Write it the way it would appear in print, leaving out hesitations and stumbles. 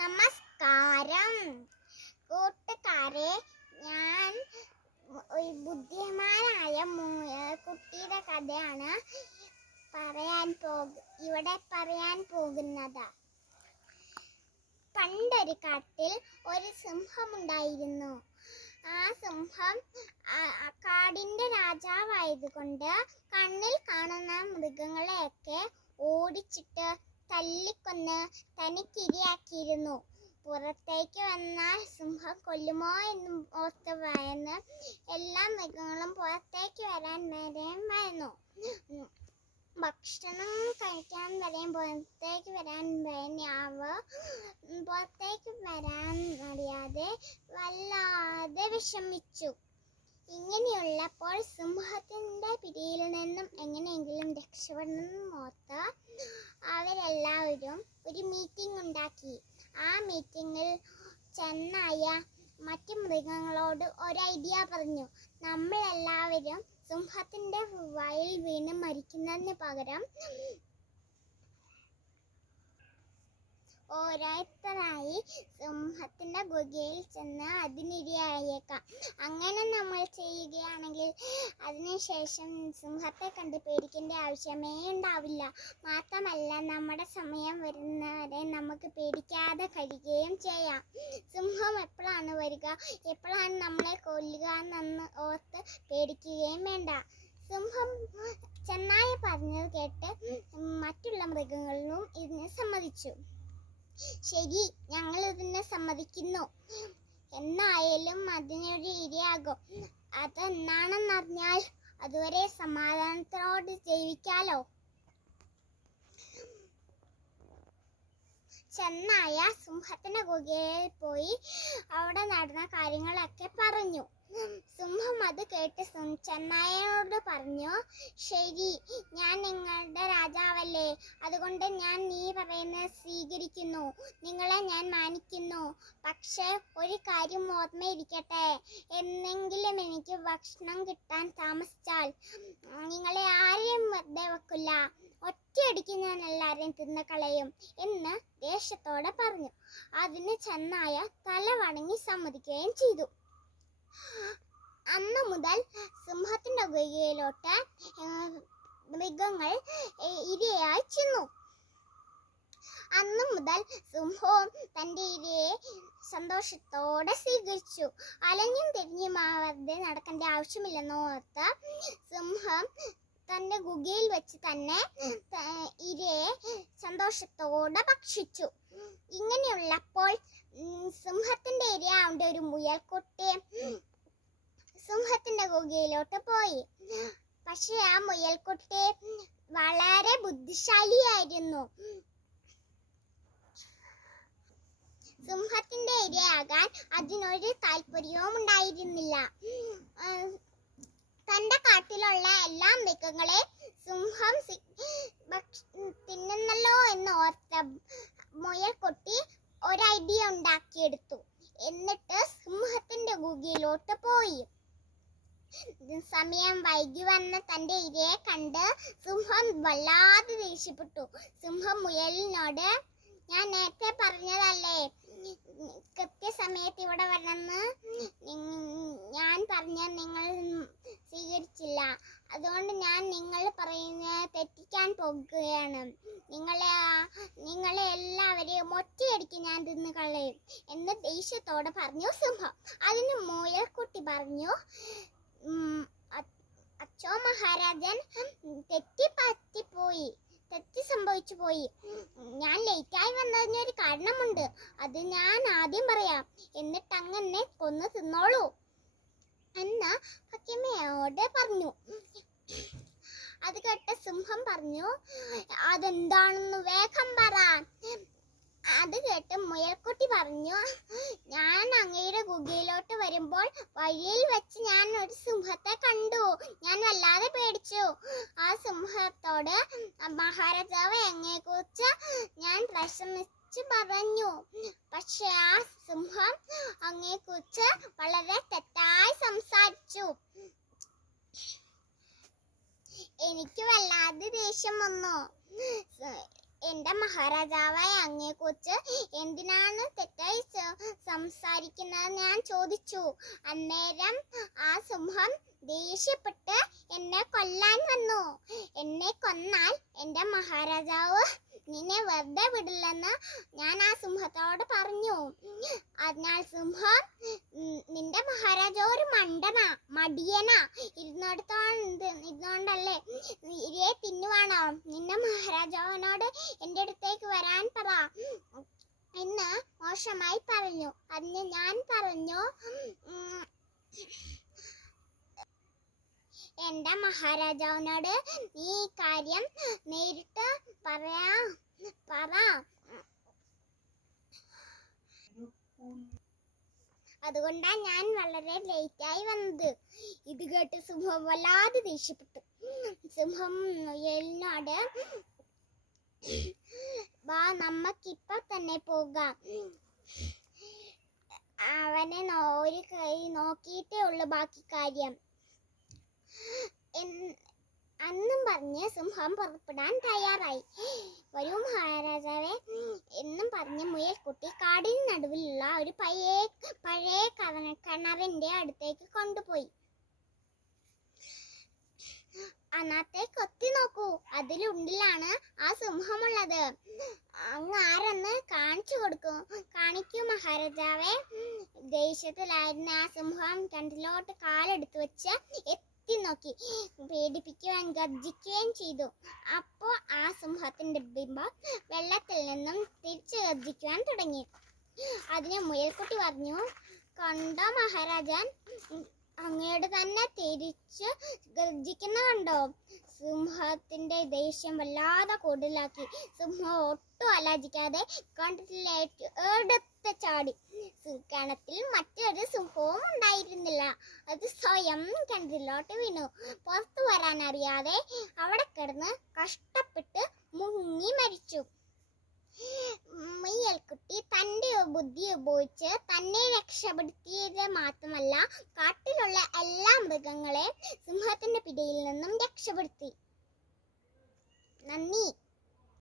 നമസ്കാരം കൂട്ടുകാരെ, ഞാൻ ഒരു ബുദ്ധിമാനായ കുട്ടിയുടെ കഥയാണ് ഇവിടെ പറയാൻ പോകുന്നത്. പണ്ടൊരു കാട്ടിൽ ഒരു സിംഹമുണ്ടായിരുന്നു. ആ സിംഹം കാടിന്റെ രാജാവായതുകൊണ്ട് കണ്ണിൽ കാണുന്ന മൃഗങ്ങളെയൊക്കെ ഓടിച്ചിട്ട് തല്ലിക്കൊന്ന് തനിക്കിരയാക്കിയിരുന്നു. പുറത്തേക്ക് വന്നാൽ സിംഹം കൊല്ലുമോ എന്ന് ഓർത്ത് ഭയന്ന് എല്ലാ മൃഗങ്ങളും പുറത്തേക്ക് വരാൻ വരുന്നു. ഭക്ഷണം കഴിക്കാൻ വരെയും പുറത്തേക്ക് വരാൻ പുറത്തേക്ക് വരാൻ അറിയാതെ വല്ലാതെ വിഷമിച്ചു. ഇങ്ങനെയുള്ളപ്പോൾ സിംഹത്തിന്റെ പിടിയിൽ നിന്നും എങ്ങനെയെങ്കിലും രക്ഷപ്പെടണം ഓർത്ത് അവരെല്ലാവരും ഒരു മീറ്റിംഗ് ഉണ്ടാക്കി. ആ മീറ്റിംഗിൽ ചെന്നായ മറ്റു മൃഗങ്ങളോട് ഒരു ഐഡിയ പറഞ്ഞു. നമ്മളെല്ലാവരും സിംഹത്തിന്റെ വായിൽ വീണ് മരിക്കുന്നതിന് പകരം ഓരോരുത്തരായി സിംഹത്തിന്റെ ഗുഹയിൽ ചെന്ന് അതിനിരയായേക്കാം. അങ്ങനെ നമ്മൾ ചെയ്യുകയാണെങ്കിൽ അതിനുശേഷം സിംഹത്തെ കണ്ട് പേടിക്കേണ്ട ആവശ്യമേ ഉണ്ടാവില്ല. മാത്രമല്ല, നമ്മുടെ സമയം വരുന്നവരെ നമുക്ക് പേടിക്കാതെ കഴിയുകയും ചെയ്യാം. സിംഹം എപ്പോഴാണ് വരിക, എപ്പോഴാണ് നമ്മളെ കൊല്ലുക എന്ന് ഓർത്ത് പേടിക്കുകയും വേണ്ട. സിംഹം ചെന്നായ പറഞ്ഞത് കേട്ട് മറ്റുള്ള മൃഗങ്ങളും ഇതിന് സമ്മതിച്ചു. ശരി, ഞങ്ങൾ ഇതിനെ സമ്മതിക്കുന്നു. എന്നായാലും അതിനൊരു ഇരയാകും. അതെന്നാണെന്നറിഞ്ഞാൽ അതുവരെ സമാധാനത്തോട് ജീവിക്കാലോ. ചെന്നായ സിംഹത്തിന്റെ ഗുഹയിൽ പോയി അവിടെ നടന്ന കാര്യങ്ങളൊക്കെ പറഞ്ഞു. സിംഹം അത് കേട്ട് ചെന്നായനോട് പറഞ്ഞു, ശരി, ഞാൻ നിങ്ങളുടെ രാജാവല്ലേ, അതുകൊണ്ട് ഞാൻ നീ പറയുന്നത് സ്വീകരിക്കുന്നു. നിങ്ങളെ ഞാൻ മാനിക്കുന്നു. പക്ഷെ ഒരു കാര്യം ഓർമ്മയിരിക്കട്ടെ, എന്നെങ്കിലും എനിക്ക് ഭക്ഷണം കിട്ടാൻ താമസിച്ചാൽ നിങ്ങളെ ആരെയും വെറുതെ വെക്കില്ല. ഒറ്റയടിക്ക് ഞാൻ എല്ലാവരെയും തിന്നു കളയും എന്ന് ദേഷ്യത്തോടെ പറഞ്ഞു. അതിന് ചെന്നായ തല വണങ്ങി സമ്മതിക്കുകയും ചെയ്തു. അന്ന് മുതൽ സിംഹത്തിന്റെ ഗുഹയിലോട്ട് മൃഗങ്ങൾ ഇരയായി ചെന്നു. അന്നു മുതൽ സിംഹവും തന്റെ ഇരയെ സന്തോഷത്തോടെ സ്വീകരിച്ചു. അലഞ്ഞും തിരിഞ്ഞും വെറുതെ നടക്കേണ്ട ആവശ്യമില്ലെന്ന് ഓർത്ത് സിംഹം തന്റെ ഗുഹയിൽ വെച്ച് തന്നെ ഇരയെ സന്തോഷത്തോടെ ഭക്ഷിച്ചു. ഇങ്ങനെയുള്ളപ്പോൾ സിംഹത്തിന്റെ ഇരയാവേണ്ട ഒരു മുയൽക്കുട്ടി സിംഹത്തിന്റെ ഗുഹയിലോട്ട് പോയി. പക്ഷെ ആ മുയൽക്കുട്ടി വളരെ ബുദ്ധിശാലിയായിരുന്നു. സിംഹത്തിന്റെ ഇരയാകാൻ അതിനൊരു താല്പര്യവും ഉണ്ടായിരുന്നില്ല. തന്റെ കാട്ടിലുള്ള എല്ലാ മൃഗങ്ങളെ സിംഹം തിന്നുന്നല്ലോ എന്ന് ഓർത്ത മുയൽക്കുട്ടി ഒരു ഐഡിയ ഉണ്ടാക്കിയെടുത്തു. എന്നിട്ട് സിംഹത്തിന്റെ ഗുഹയിലോട്ട് പോയി. സമയം വൈകി വന്ന തന്റെ ഇരയെ കണ്ട് സിംഹം വല്ലാതെ ദേഷ്യപ്പെട്ടു. സിംഹം മുയലിനോട്, ഞാൻ നേരത്തെ പറഞ്ഞതല്ലേ കൃത്യസമയത്ത് ഇവിടെ വരണമെന്ന്, ഞാൻ പറഞ്ഞ നിങ്ങൾ സ്വീകരിച്ചില്ല. അതുകൊണ്ട് ഞാൻ നിങ്ങൾ പറയുന്നത് തെറ്റിക്കാൻ പോകുകയാണ്. നിങ്ങളെ എല്ലാവരെയും ഒറ്റയടിക്ക് ഞാൻ തിന്നു കളയും എന്ന് ദേഷ്യത്തോടെ പറഞ്ഞു സിംഹം. അതിന് മുയൽക്കുട്ടി പറഞ്ഞു, അച്ചോ മഹാരാജൻ, തെറ്റ് സംഭവിച്ചു പോയി. ഞാൻ ലേറ്റായി വന്നതിനൊരു കാരണമുണ്ട്. അത് ഞാൻ ആദ്യം പറയാം, എന്നിട്ട് അങ്ങനെ കൊന്നു തിന്നോളൂ എന്ന് ഫക്കീമയോട് പറഞ്ഞു. അത് കേട്ട സിംഹം പറഞ്ഞു, അതെന്താണെന്ന് വേഗം പറ. അത് കേട്ട് മുയൽക്കുട്ടി പറഞ്ഞു, ഞാൻ അങ്ങയുടെ ഗുഹയിലോട്ട് വരുമ്പോൾ വഴിയിൽ വെച്ച് ഞാൻ ഒരു സിംഹത്തെ കണ്ടു. ഞാൻ വല്ലാതെ പേടിച്ചു. ആ സിംഹത്തോട് മഹാരാജാവ് അങ്ങയെക്കുറിച്ച് ഞാൻ പ്രശംസിച്ച് പറഞ്ഞു. പക്ഷെ ആ സിംഹം അങ്ങയെക്കുറിച്ച് വളരെ തെറ്റായി സംസാരിച്ചു. എനിക്ക് വല്ലാതെ ദേഷ്യം വന്നു. എന്റെ മഹാരാജാവായ അങ്ങയെക്കുറിച്ച് എന്തിനാണ് തെറ്റായി സംസാരിക്കുന്നത് ഞാൻ ചോദിച്ചു. അന്നേരം ആ സിംഹം ദേഷ്യപ്പെട്ട് എന്നെ കൊല്ലാൻ വന്നു. എന്നെ കൊന്നാൽ എന്റെ മഹാരാജാവ് നിന്നെ വെറുതെ വിടില്ലെന്ന് ഞാൻ ആ സിംഹത്തോട് പറഞ്ഞു. അതിനാൽ സിംഹം, നിന്റെ മഹാരാജാവ് ഒരു മടിയനാ, ഇരുന്നോണ്ടല്ലേ ഇരയെ തിന്നുവാണോ? നിന്റെ മഹാരാജാവിനോട് എൻ്റെ അടുത്തേക്ക് വരാൻ പറ എന്ന് മോശമായി പറഞ്ഞു. അതിന് ഞാൻ പറഞ്ഞു, എന്റെ മഹാരാജാവിനോട് ഈ കാര്യം നേരിട്ട് പറ. അതുകൊണ്ടാ ഞാൻ വളരെ ലേറ്റായി വന്നത്. ഇത് കേട്ട് സിംഹം വല്ലാതെ ദേഷ്യപ്പെട്ടു. സിംഹം മുയലിനോട്, വാ, നമുക്കിപ്പോ തന്നെ പോകാം. അവനെ ഒരു കൈ നോക്കിയിട്ടേ ഉള്ളു ബാക്കി കാര്യം അന്നും പറഞ്ഞ് സിംഹം പുറപ്പെടാൻ തയ്യാറായി. വരൂ മഹാരാജാവേ എന്നും പറഞ്ഞ് മുയൽക്കുട്ടി കാടിന് നടുവിലുള്ള ഒരു പഴയ കിണറിന്റെ അടുത്തേക്ക് കൊണ്ടുപോയി. അന്നത്തെ കൊത്തി നോക്കൂ, അതിലുള്ളിലാണ് ആ സിംഹമുള്ളത്. അങ്ങ് ആരെന്ന് കാണിക്കൂ മഹാരാജാവേ. ദേഷ്യത്തിലായിരുന്ന ആ സിംഹം കിണറ്റിലോട്ട് കാലെടുത്ത് വെച്ച് നോക്കി പേടിപ്പിക്കുവാൻ ഗർജിക്കുകയും ചെയ്തു. അപ്പോൾ ആ സിംഹത്തിന്റെ ബിംബം വെള്ളത്തിൽ നിന്നും തിരിച്ചു ഗർജിക്കുവാൻ തുടങ്ങി. അതിന് മുയൽക്കുട്ടി പറഞ്ഞു, കണ്ടോ മഹാരാജൻ, അങ്ങയോട് തന്നെ തിരിച്ച് ഗർജിക്കുന്ന കണ്ടോ? സിംഹത്തിന്റെ ദേഷ്യം വല്ലാതെ കൂടുതലാക്കി. സിംഹം ഒട്ടും ആലോചിക്കാതെ കിണറ്റിലേക്ക് എടുത്ത് ചാടി. കിണറ്റിൽ മറ്റൊരു സിംഹവും ഉണ്ടായിരുന്നില്ല. അത് സ്വയം കിണറ്റിലോട്ട് വീണു. പുറത്തു വരാൻ അറിയാതെ അവിടെ കിടന്ന് കഷ്ടപ്പെട്ട് മുങ്ങി മരിച്ചു. മുയൽക്കുട്ടി തന്റെ ബുദ്ധി ഉപയോഗിച്ച് തന്നെ രക്ഷപ്പെടുത്തിയത് മാത്രമല്ല, കാട്ടിലുള്ള എല്ലാ മൃഗങ്ങളെയും സിംഹത്തിന്റെ പിടിയിൽ നിന്നും രക്ഷപ്പെടുത്തി. നന്ദി.